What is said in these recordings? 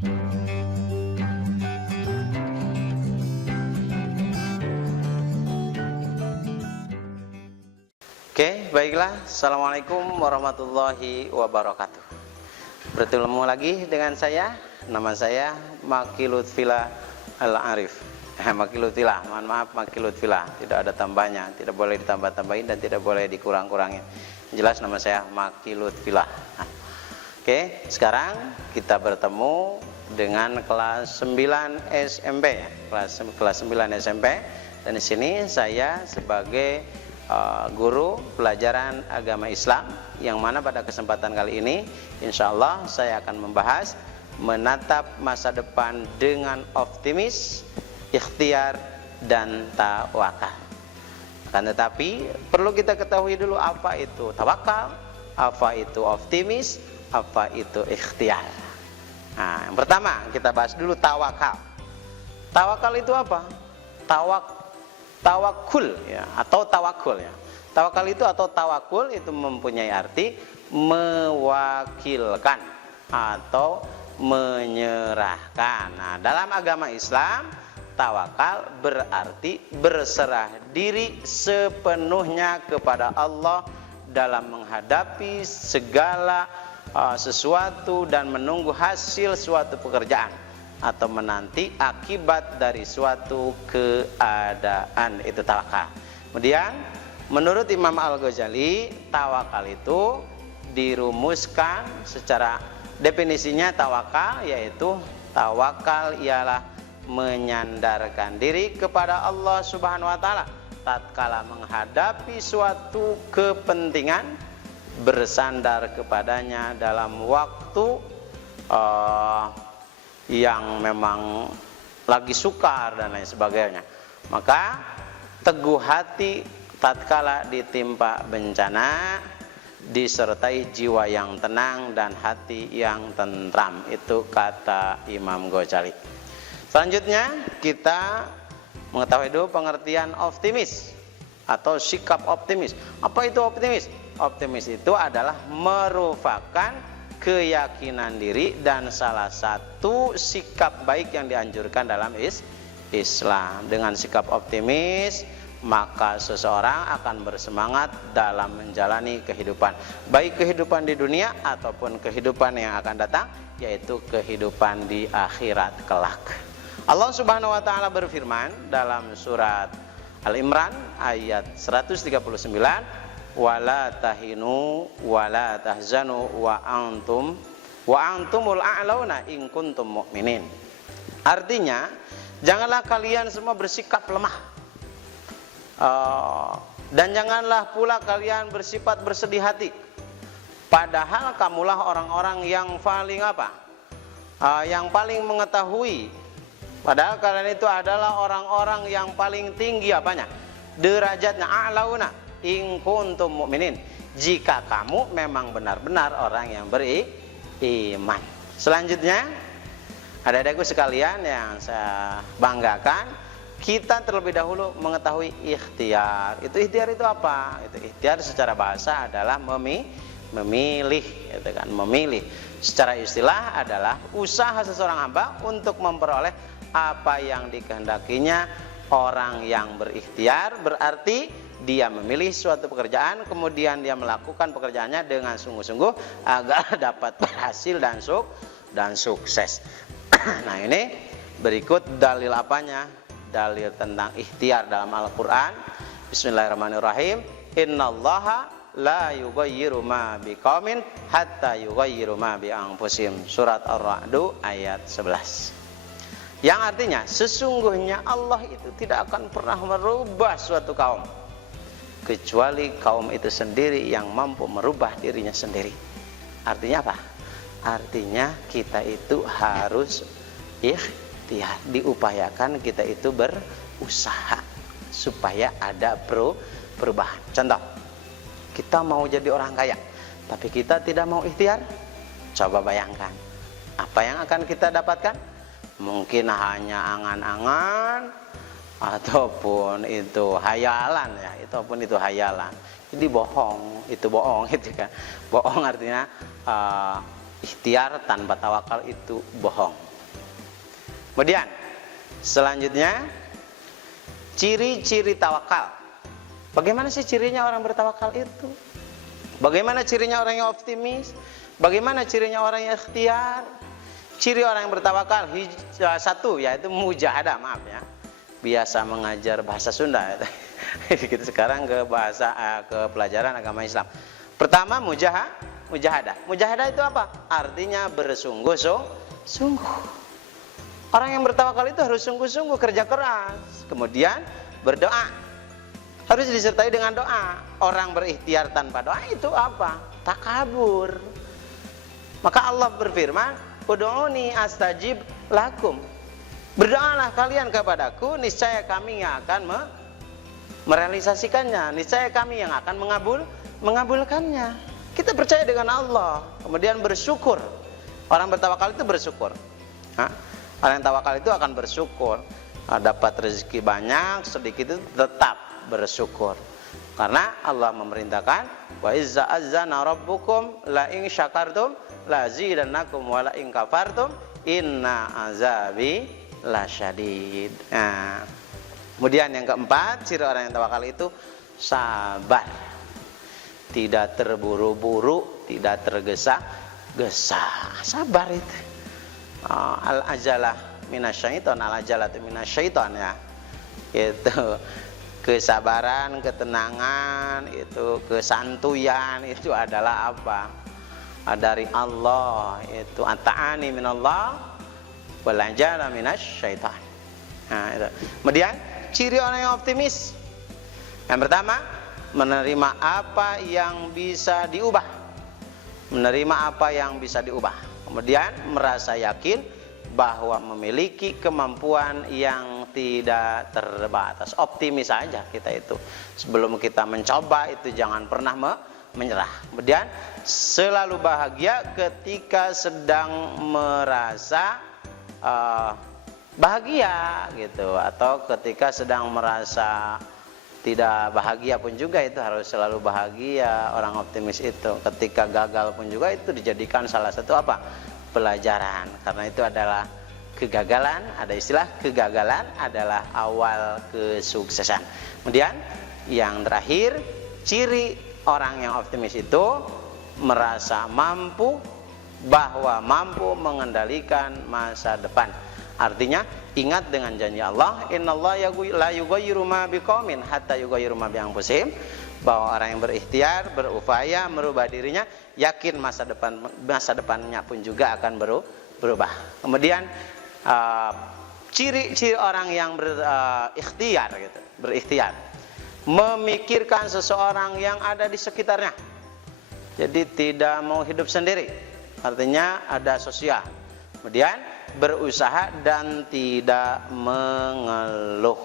Oke, baiklah. Assalamualaikum warahmatullahi wabarakatuh. Bertemu lagi dengan saya. Nama saya Maki Lutfillah Al-Arif. Maki Lutfillah, mohon maaf, Maki Lutfillah. Tidak ada tambahnya, tidak boleh ditambah-tambahin dan tidak boleh dikurang-kurangin. Jelas nama saya Maki Lutfillah. Oke, sekarang kita bertemu dengan kelas 9 SMP ya. Kelas 9 SMP. Dan di sini saya sebagai guru pelajaran agama Islam, yang mana pada kesempatan kali ini insya Allah saya akan membahas menatap masa depan dengan optimis, ikhtiar, dan tawakal. Akan tetapi perlu kita ketahui dulu apa itu tawakal, apa itu optimis, apa itu ikhtiar. Nah, yang pertama kita bahas dulu tawakal. Tawakal itu apa? Tawakul ya, atau tawakul ya. Tawakal itu atau tawakul itu mempunyai arti mewakilkan atau menyerahkan. Nah, dalam agama Islam tawakal berarti berserah diri sepenuhnya kepada Allah dalam menghadapi segala sesuatu dan menunggu hasil suatu pekerjaan atau menanti akibat dari suatu keadaan. Itu tawakal. Kemudian menurut Imam Al-Ghazali, tawakal itu dirumuskan secara definisinya. Tawakal yaitu tawakal ialah menyandarkan diri kepada Allah Subhanahu wa taala tatkala menghadapi suatu kepentingan, bersandar kepadanya dalam waktu yang memang lagi sukar dan lain sebagainya. Maka teguh hati tatkala ditimpa bencana, disertai jiwa yang tenang dan hati yang tentram. Itu kata Imam Ghazali. Selanjutnya kita mengetahui dulu pengertian optimis atau sikap optimis. Apa itu optimis? Optimis itu adalah merupakan keyakinan diri dan salah satu sikap baik yang dianjurkan dalam Islam. Dengan sikap optimis, maka seseorang akan bersemangat dalam menjalani kehidupan, baik kehidupan di dunia ataupun kehidupan yang akan datang, yaitu kehidupan di akhirat kelak. Allah Subhanahu wa taala berfirman dalam surat Al-Imran ayat 139, wala tahinu wala tahzanu wa antumul a'launa in kuntum mu'minin. Artinya, janganlah kalian semua bersikap lemah, dan janganlah pula kalian bersifat bersedih hati, padahal kamulah orang-orang yang paling yang paling mengetahui. Padahal kalian itu adalah orang-orang yang paling tinggi apanya? Derajatnya, a'launa in kuntum mu'minin, jika kamu memang benar-benar orang yang beriman. Selanjutnya, adik-adikku sekalian yang saya banggakan, kita terlebih dahulu mengetahui ikhtiar. Itu ikhtiar itu apa? Itu ikhtiar secara bahasa adalah memilih, gitu kan? Memilih. Secara istilah adalah usaha seseorang hamba untuk memperoleh apa yang dikehendakinya. Orang yang berikhtiar berarti dia memilih suatu pekerjaan, kemudian dia melakukan pekerjaannya dengan sungguh-sungguh agar dapat berhasil dan sukses. Nah, ini berikut dalil apanya? Dalil tentang ikhtiar dalam Al-Quran. Bismillahirrahmanirrahim. Innallaha la yughayyiru ma biqaumin hatta yughayyiru ma bi anfusihim. Surat Ar-Ra'd ayat 11. Yang artinya, sesungguhnya Allah itu tidak akan pernah merubah suatu kaum kecuali kaum itu sendiri yang mampu merubah dirinya sendiri. Artinya apa? Artinya kita itu harus ikhtiar, diupayakan kita itu berusaha supaya ada perubahan. Contoh, kita mau jadi orang kaya, tapi kita tidak mau ikhtiar. Coba bayangkan, apa yang akan kita dapatkan? Mungkin hanya angan-angan ataupun itu hayalan ya, itu hayalan. Jadi bohong, itu bohong gitu kan. Bohong artinya ikhtiar tanpa tawakal itu bohong. Kemudian selanjutnya ciri-ciri tawakal. Bagaimana sih cirinya orang bertawakal itu? Bagaimana cirinya orang yang optimis? Bagaimana cirinya orang yang ikhtiar? Ciri orang yang bertawakal satu, yaitu mujahadah. Maaf ya, biasa mengajar bahasa Sunda. Kita sekarang ke pelajaran agama Islam. Pertama mujahadah. Mujahadah itu apa? Artinya bersungguh-sungguh. Orang yang bertawakal itu harus sungguh-sungguh, kerja keras. Kemudian berdoa. Harus disertai dengan doa. Orang berikhtiar tanpa doa itu apa? Takabur. Maka Allah berfirman, "Ud'uni astajib lakum." Berdoalah kalian kepadaku, niscaya kami yang akan merealisasikannya. Niscaya kami yang akan mengabulkannya. Kita percaya dengan Allah, kemudian bersyukur. Orang bertawakal itu bersyukur. Orang yang tawakal itu akan bersyukur. Dapat rezeki banyak, sedikit itu tetap bersyukur. Karena Allah memerintahkan, wa izza azana rabbukum la in syakartum la zidannakum wa la in kafartum inna azabi lasyadid. Nah, kemudian yang keempat, ciri orang yang tawakal itu sabar. Tidak terburu-buru, tidak tergesa-gesa. Sabar itu. Al-ajalah minasyaiton, al-ajalatu minasyaiton ya. Itu kesabaran, ketenangan, itu kesantuyan itu adalah apa? Dari Allah. Itu at-ta'ani minallah wal ajala minasyaiton. Nah, itu. Kemudian ciri orang yang optimis. Yang pertama, menerima apa yang bisa diubah. Menerima apa yang bisa diubah. Kemudian merasa yakin bahwa memiliki kemampuan yang tidak terbatas. Optimis saja kita itu. Sebelum kita mencoba itu jangan pernah menyerah. Kemudian selalu bahagia ketika sedang merasa bahagia gitu, atau ketika sedang merasa tidak bahagia pun juga itu harus selalu bahagia. Orang optimis itu ketika gagal pun juga itu dijadikan salah satu apa? Pelajaran. Karena itu adalah kegagalan, ada istilah kegagalan adalah awal kesuksesan. Kemudian yang terakhir, ciri orang yang optimis itu merasa mampu, bahwa mampu mengendalikan masa depan. Artinya ingat dengan janji Allah, innallaha la yughayyiru ma biqaumin hatta yughayyiru ma bi anfusihim, bahwa orang yang berikhtiar, berupaya merubah dirinya, yakin masa depannya pun juga akan berubah. Kemudian ciri-ciri orang yang berikhtiar gitu, berikhtiar memikirkan seseorang yang ada di sekitarnya. Jadi tidak mau hidup sendiri. Artinya ada sosial. Kemudian berusaha dan tidak mengeluh.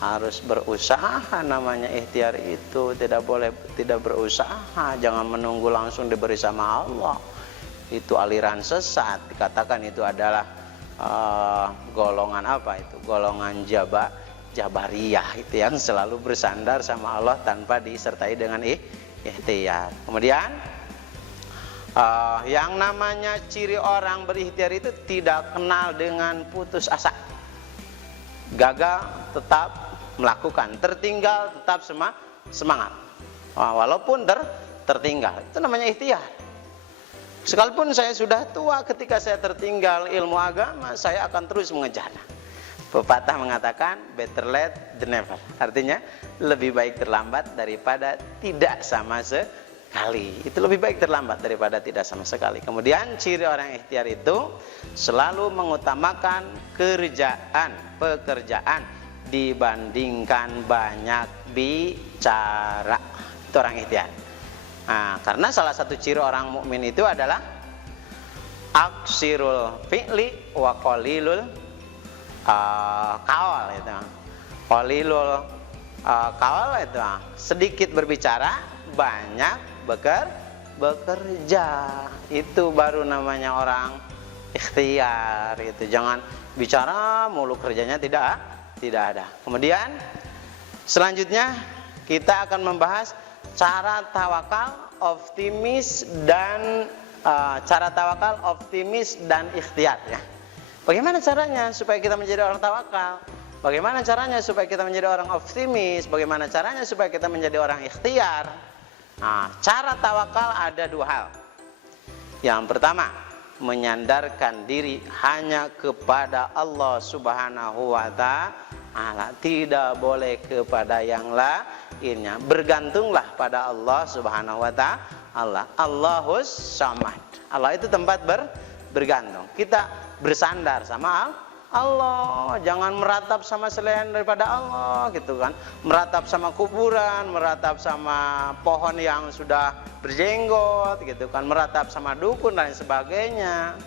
Harus berusaha, namanya ikhtiar itu. Tidak boleh tidak berusaha. Jangan menunggu langsung diberi sama Allah. Itu aliran sesat. Dikatakan itu adalah golongan apa itu? Golongan Jabariyah itu yang selalu bersandar sama Allah tanpa disertai dengan ikhtiar. Kemudian yang namanya ciri orang berikhtiar itu tidak kenal dengan putus asa. Gagal tetap melakukan, tertinggal tetap semangat. Walaupun tertinggal, itu namanya ikhtiar. Sekalipun saya sudah tua, ketika saya tertinggal ilmu agama, saya akan terus mengejar. Pepatah mengatakan better late than never. Artinya lebih baik terlambat daripada tidak sama sekali. Itu lebih baik terlambat daripada tidak sama sekali. Kemudian ciri orang ikhtiar itu selalu mengutamakan pekerjaan dibandingkan banyak bicara. Itu orang ikhtiar. Nah, karena salah satu ciri orang mukmin itu adalah aksirul fi'li wa qalilul qaul itu. Qalilul qaul itu sedikit berbicara, banyak bekerja. Itu baru namanya orang ikhtiar itu. Jangan bicara mulu, kerjanya tidak ada. Kemudian selanjutnya kita akan membahas cara tawakal, optimis dan ikhtiar ya. Bagaimana caranya supaya kita menjadi orang tawakal? Bagaimana caranya supaya kita menjadi orang optimis? Bagaimana caranya supaya kita menjadi orang ikhtiar? Nah, cara tawakal ada dua hal. Yang pertama, menyandarkan diri hanya kepada Allah Subhanahu wa Ta'ala, tidak boleh kepada yang lainnya. Bergantunglah pada Allah Subhanahu wa Ta'ala. Allahus Samad. Allah itu tempat bergantung. Kita bersandar sama Allah, jangan meratap sama selain daripada Allah gitu kan. Meratap sama kuburan, meratap sama pohon yang sudah berjenggot gitu kan, meratap sama dukun dan sebagainya.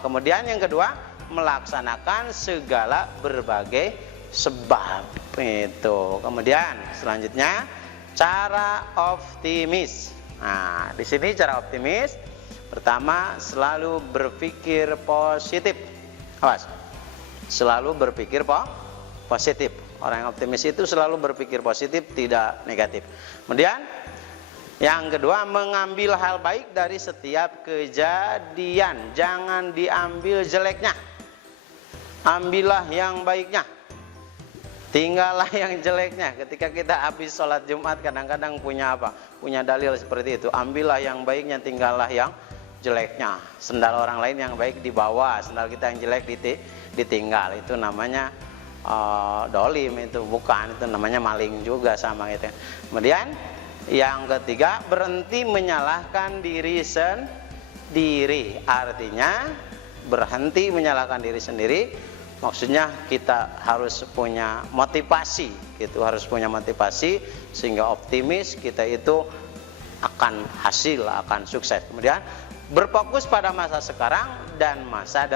Kemudian yang kedua, melaksanakan segala berbagai sebab itu. Kemudian selanjutnya cara optimis. Nah, di sini cara optimis pertama, selalu berpikir positif. Awas, selalu berpikir positif. Orang yang optimis itu selalu berpikir positif, tidak negatif. Kemudian yang kedua, mengambil hal baik dari setiap kejadian. Jangan diambil jeleknya, ambillah yang baiknya, tinggallah yang jeleknya. Ketika kita habis sholat Jumat kadang-kadang punya apa? Punya dalil seperti itu. Ambillah yang baiknya, tinggallah yang jeleknya. Sendal orang lain yang baik dibawa, sendal kita yang jelek ditinggal. Itu namanya dolim, itu bukan, itu namanya maling juga sama gitu. Kemudian yang ketiga, berhenti menyalahkan diri sendiri. Artinya berhenti menyalahkan diri sendiri, maksudnya kita harus punya motivasi gitu, harus punya motivasi sehingga optimis kita itu akan hasil, akan sukses. Kemudian berfokus pada masa sekarang dan masa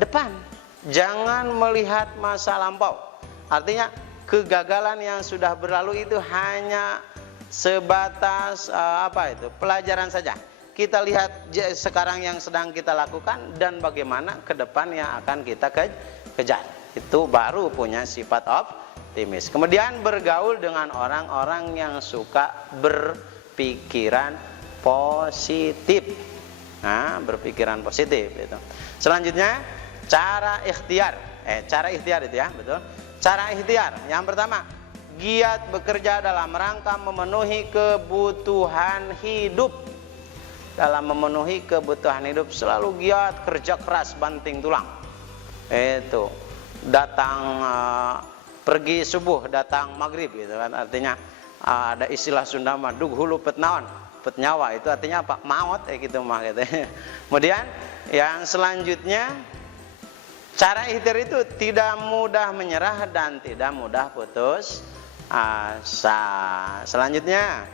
depan. Jangan melihat masa lampau. Artinya kegagalan yang sudah berlalu itu hanya sebatas pelajaran saja. Kita lihat sekarang yang sedang kita lakukan dan bagaimana ke depan yang akan kita kejar. Itu baru punya sifat optimis. Kemudian bergaul dengan orang-orang yang suka berpikiran positif. Nah, berpikiran positif itu. Selanjutnya cara ikhtiar. Cara ikhtiar itu ya, betul. Cara ikhtiar. Yang pertama, giat bekerja dalam rangka memenuhi kebutuhan hidup. Dalam memenuhi kebutuhan hidup selalu giat, kerja keras, banting tulang. Itu. Datang pergi subuh, datang maghrib gitu kan. Artinya ada istilah Sunda mah dug hulu pet naon. Pet nyawa, itu artinya apa? Maut gitu mah gitu. Kemudian yang selanjutnya, cara ikhtiar itu tidak mudah menyerah dan tidak mudah putus asa. Selanjutnya,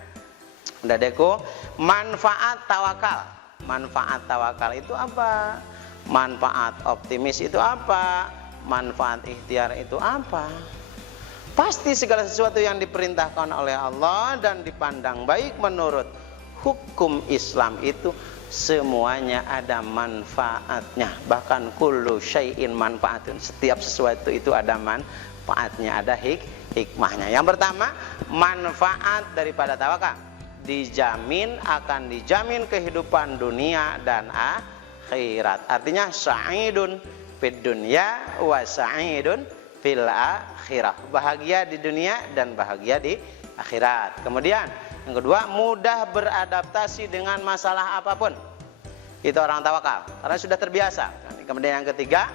udah deku, manfaat tawakal. Manfaat tawakal itu apa? Manfaat optimis itu apa? Manfaat ikhtiar itu apa? Pasti segala sesuatu yang diperintahkan oleh Allah dan dipandang baik menurut hukum Islam itu semuanya ada manfaatnya. Bahkan kullu syai'in manfaatun, setiap sesuatu itu ada manfaatnya, ada hikmahnya. Yang pertama, manfaat daripada tawakal, akan dijamin kehidupan dunia dan akhirat. Artinya sa'idun fid dunya wa sa'idun fil akhirah. Bahagia di dunia dan bahagia di akhirat. Kemudian yang kedua, mudah beradaptasi dengan masalah apapun. Itu orang tawakal, karena sudah terbiasa. Kemudian yang ketiga,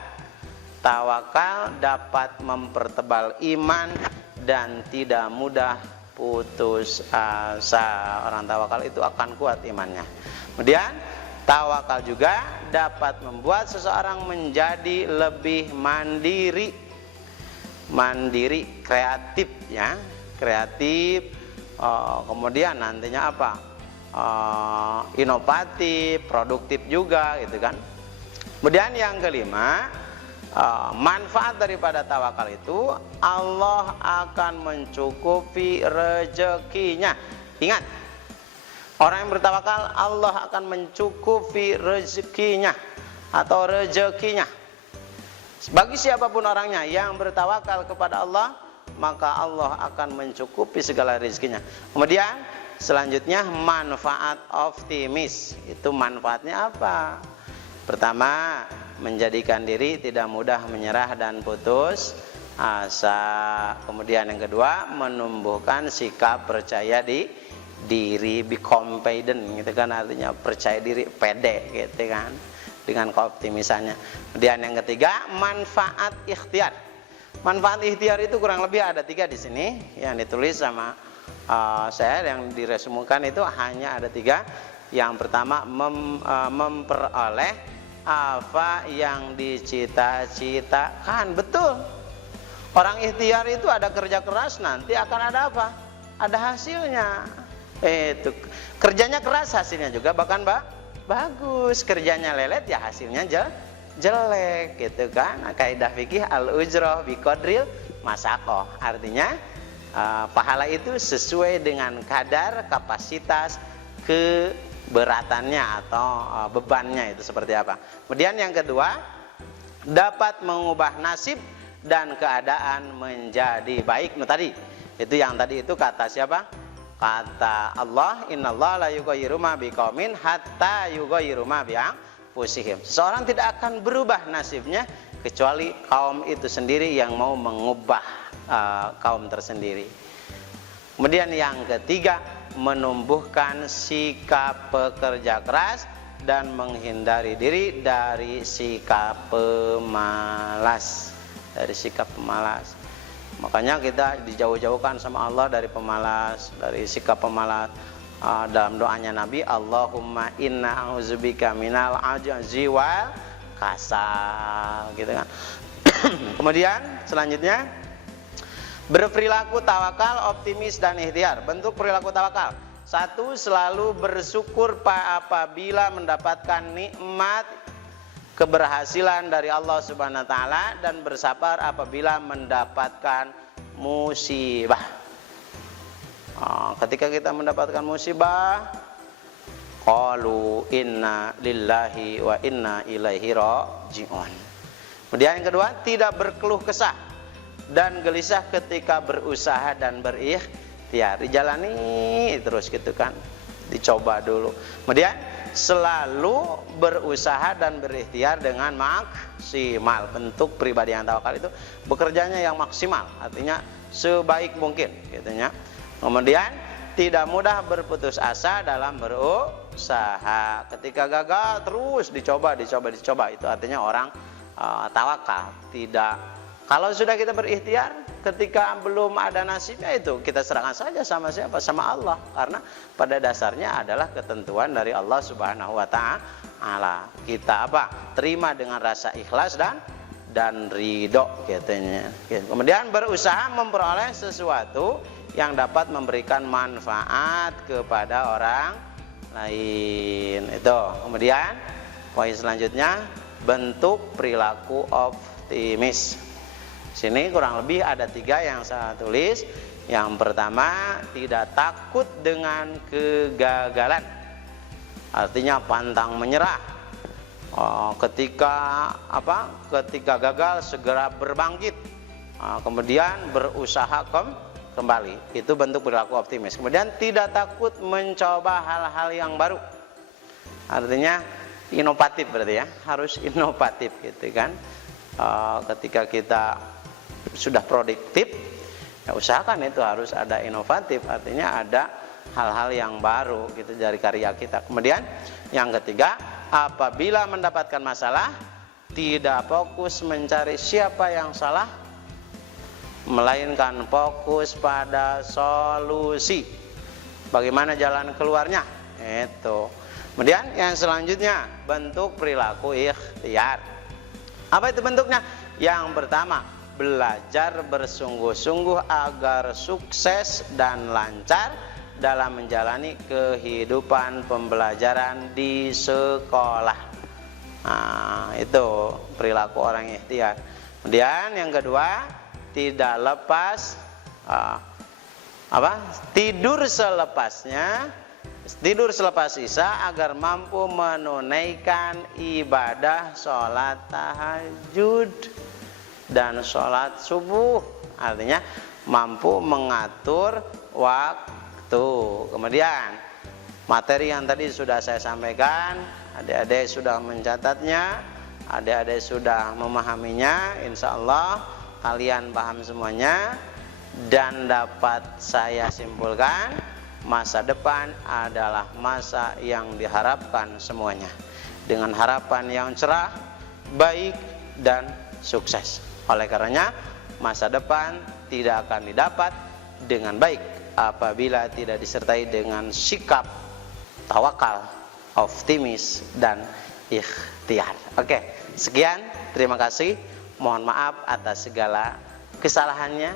tawakal dapat mempertebal iman dan tidak mudah putus asa. Orang tawakal itu akan kuat imannya. Kemudian tawakal juga dapat membuat seseorang menjadi lebih mandiri, kreatif ya, kreatif. Kemudian nantinya apa? Inovatif, produktif juga gitu kan. Kemudian yang kelima, manfaat daripada tawakal itu Allah akan mencukupi rezekinya. Ingat, orang yang bertawakal Allah akan mencukupi rezekinya atau rezekinya. Bagi siapapun orangnya yang bertawakal kepada Allah, maka Allah akan mencukupi segala rezekinya. Kemudian selanjutnya, manfaat optimis. Itu manfaatnya apa? Pertama, menjadikan diri tidak mudah menyerah dan putus asa. Kemudian yang kedua, menumbuhkan sikap percaya diri, be confident gitu kan, artinya percaya diri, pede gitu kan, dengan keoptimisannya. Kemudian yang ketiga, manfaat ikhtiar. Manfaat ikhtiar itu kurang lebih ada 3 di sini yang ditulis sama saya, yang diresumukan itu hanya ada 3. Yang pertama, memperoleh apa yang dicita-citakan. Betul. Orang ikhtiar itu ada kerja keras, nanti akan ada apa? Ada hasilnya. Itu kerjanya keras, hasilnya juga bahkan bagus. Kerjanya lelet, ya hasilnya jelek gitu kan. Kaidah fikih al-ujrah bi qadril masaqah. Artinya pahala itu sesuai dengan kadar kapasitas keberatannya atau bebannya itu seperti apa. Kemudian yang kedua, dapat mengubah nasib dan keadaan menjadi baik. Tadi itu yang tadi itu kata siapa? Kata Allah, innallaha la yughayyiru ma biqaumin hatta yughayyiru ma bi anfusihim. Seseorang tidak akan berubah nasibnya kecuali kaum itu sendiri yang mau mengubah kaum tersendiri. Kemudian yang ketiga, menumbuhkan sikap pekerja keras dan menghindari diri dari sikap pemalas. Makanya kita dijauh-jauhkan sama Allah dari pemalas, dari sikap pemalas. Dalam doanya Nabi, Allahumma inna a'udzubika minal ajzi wal kasal gitu kan. Kemudian selanjutnya, berperilaku tawakal, optimis dan ikhtiar. Bentuk perilaku tawakal: 1. Selalu bersyukur apabila mendapatkan nikmat keberhasilan dari Allah Subhanahu wa taala, dan bersabar apabila mendapatkan musibah. Ketika kita mendapatkan musibah, qalu inna lillahi wa inna ilaihi raji'un. Kemudian yang kedua, tidak berkeluh kesah dan gelisah ketika berusaha dan berikhtiar. Dijalani terus gitu kan, dicoba dulu. Kemudian selalu berusaha dan berikhtiar dengan maksimal. Bentuk pribadi yang tawakal itu bekerjanya yang maksimal, artinya sebaik mungkin gitunya. Kemudian tidak mudah berputus asa dalam berusaha. Ketika gagal terus dicoba. Itu artinya orang tawakal. Tidak, kalau sudah kita berikhtiar, ketika belum ada nasibnya, itu kita serahkan saja sama siapa? Sama Allah. Karena pada dasarnya adalah ketentuan dari Allah Subhanahu wa taala. Kita terima dengan rasa ikhlas dan ridho katanya. Kemudian berusaha memperoleh sesuatu yang dapat memberikan manfaat kepada orang lain. Itu. Kemudian poin selanjutnya, bentuk perilaku optimis. Sini kurang lebih ada 3 yang saya tulis. Yang pertama, tidak takut dengan kegagalan, artinya pantang menyerah. Ketika gagal segera berbangkit, kemudian berusaha kembali. Itu bentuk perilaku optimis. Kemudian tidak takut mencoba hal-hal yang baru, artinya inovatif, berarti ya, harus inovatif gitu kan. Ketika kita sudah produktif, ya usahakan itu harus ada inovatif, artinya ada hal-hal yang baru gitu dari karya kita. Kemudian yang ketiga, apabila mendapatkan masalah, tidak fokus mencari siapa yang salah, melainkan fokus pada solusi, bagaimana jalan keluarnya. Itu. Kemudian yang selanjutnya, bentuk perilaku ikhtiar. Apa itu bentuknya? Yang pertama, belajar bersungguh-sungguh agar sukses dan lancar dalam menjalani kehidupan pembelajaran di sekolah. Itu perilaku orang ikhtiar. Kemudian yang kedua, tidak lepas tidur selepas isya agar mampu menunaikan ibadah sholat tahajud dan sholat subuh, artinya mampu mengatur waktu. Kemudian materi yang tadi sudah saya sampaikan, adik-adik sudah mencatatnya. adik-adik sudah memahaminya, insya Allah kalian paham semuanya. Dan dapat saya simpulkan, masa depan adalah masa yang diharapkan semuanya, dengan harapan yang cerah, baik, dan sukses. Oleh karenanya, masa depan tidak akan didapat dengan baik apabila tidak disertai dengan sikap tawakal, optimis, dan ikhtiar. Oke, sekian, terima kasih. Mohon maaf atas segala kesalahannya.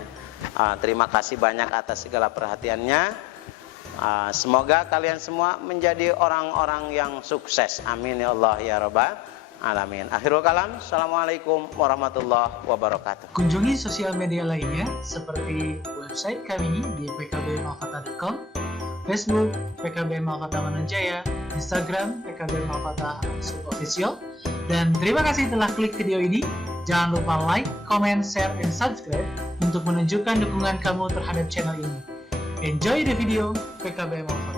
Terima kasih banyak atas segala perhatiannya. Semoga kalian semua menjadi orang-orang yang sukses. Amin ya Allah ya Rabbal Alamin. Akhirul kalam. Assalamualaikum warahmatullahi wabarakatuh. Kunjungi sosial media lainnya seperti website kami di pkbmalfata.com, Facebook PKB Malfata Mananjaya, Instagram PKB Malfata _official. Dan terima kasih telah klik video ini. Jangan lupa like, comment, share, and subscribe untuk menunjukkan dukungan kamu terhadap channel ini. Enjoy the video PKB Malfata.